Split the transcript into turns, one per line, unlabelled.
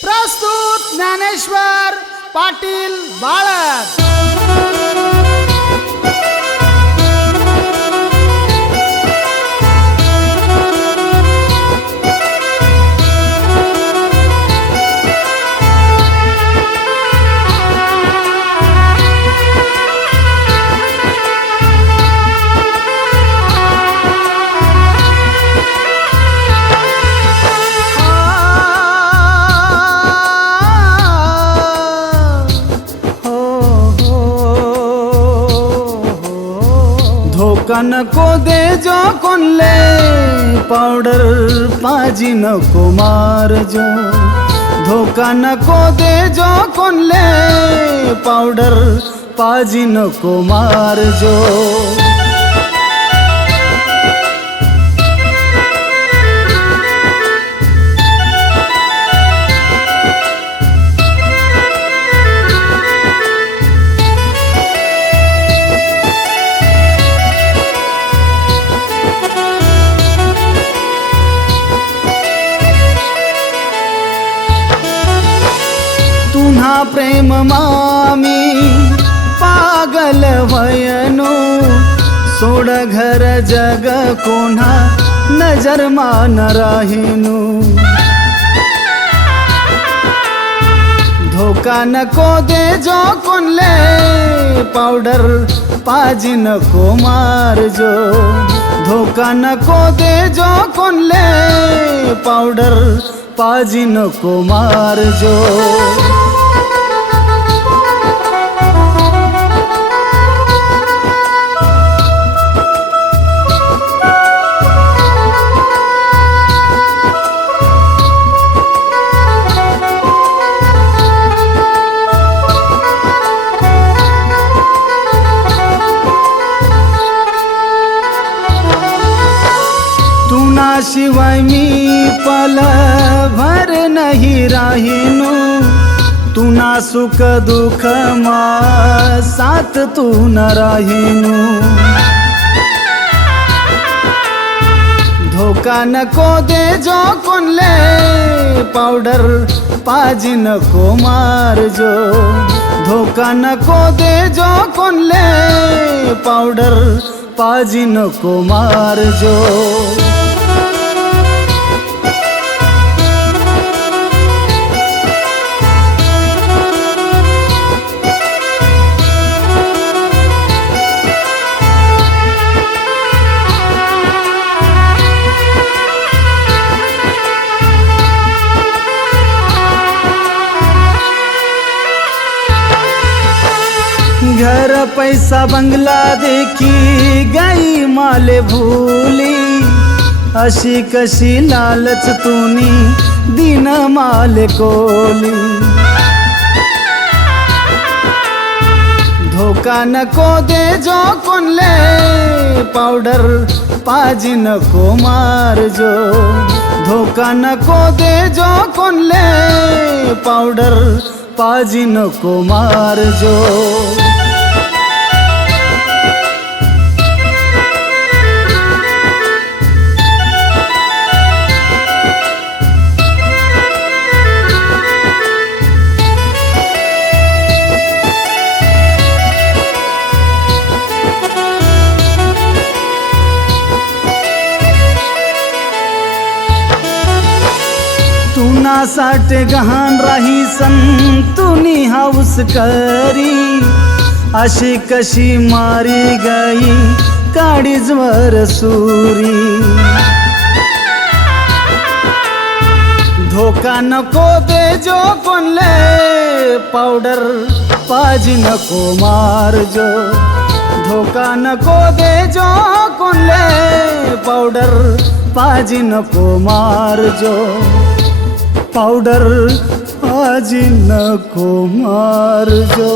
प्रस्तुत ज्ञानेश्वर पाटील बाळक.
धोका नको दे जो कोणले पावडर पाजी नको मार जो धोका नको दे जो तुन्हा प्रेम मामी, पागल वयनो, सोड घर जग कोन्हा, नज़र मान राहिनू। धोका नको दे जो कोणले पाउडर पाजी नको मार जो। धोका नको दे जो कोणले पाउडर पाजी नको मार जो। तुना शिवाय मी पल भर नाही राहिनो. तुना सुख दुःख मा साथ तू न राहिनो. धोका नको दे जो कोणले पावडर पाजी नको मार जो. धोका नको दे जो कोणले पावडर पाजी नको मार घर पैसा बंगला देखी गई माले भूली। अशी कशी लालच तूनी, दिन माले कोली। धोका नको दे जो कोणले पावडर पाजी नको मार जो। धोका नको दे जो कोणले पावडर पाजी नको मार जो। साठ गहाण राही सन तुनी हाऊस करी। अशी कशी मारी गई काडीजवर सुरी। धोका नको दे जो कोणले पावडर पाजी नको मार जो। धोका नको दे जो कोणले पावडर पाजी नको मार जो। पावडर आजी नको मार जो